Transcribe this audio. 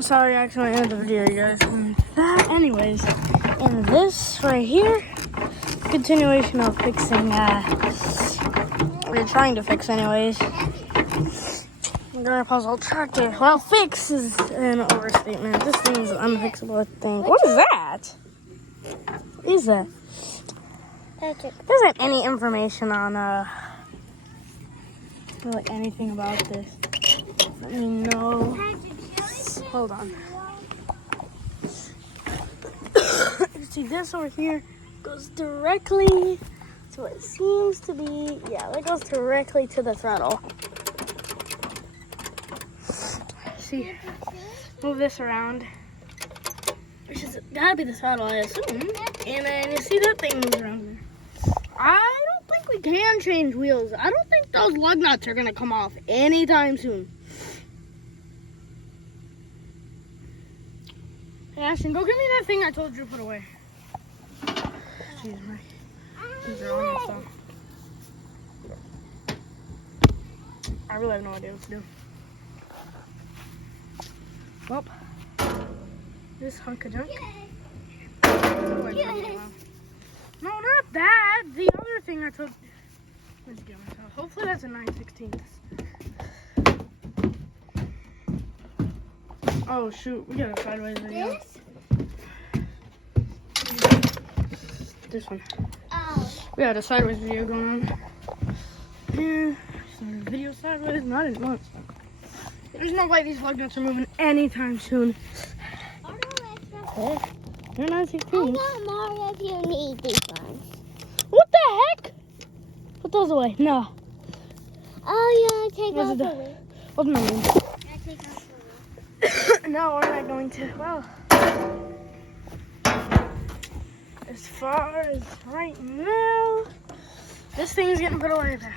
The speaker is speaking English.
Sorry, I accidentally ended the video, you guys. Anyways, and this right here, continuation of fixing, we're trying to fix anyways. Grandpa's old tractor. Well, fix is an overstatement. This thing is unfixable, I think. What is that? What is that? There isn't any information on, like anything about this. Let me know. Hold on. You see this over here goes directly to what it seems to be. Yeah, that goes directly to the throttle. See, move this around. Which is gotta be the throttle, I assume. And then you see that thing moves around there. I don't think we can change wheels. I don't think those lug nuts are gonna come off anytime soon. Hey, Ashton, go give me that thing I told you to put away. Jeez, my these are almost on. I really have no idea what to do. Well, this hunk of junk. No, not that. The other thing I took. Let's get myself. Hopefully that's a 9/16. Oh shoot, we got a sideways video. This one. Oh. We got a sideways video going on. Yeah, video sideways, not in months. There's no way these lug nuts are moving anytime soon. They're 9/16. I want more if you need these ones. What the heck? Put those away. No. Oh, yeah, take Was off it the the- lid. Open my room. Yeah, take off the lid. No, we're not going to. Well, as far as right now, this thing is getting put away there.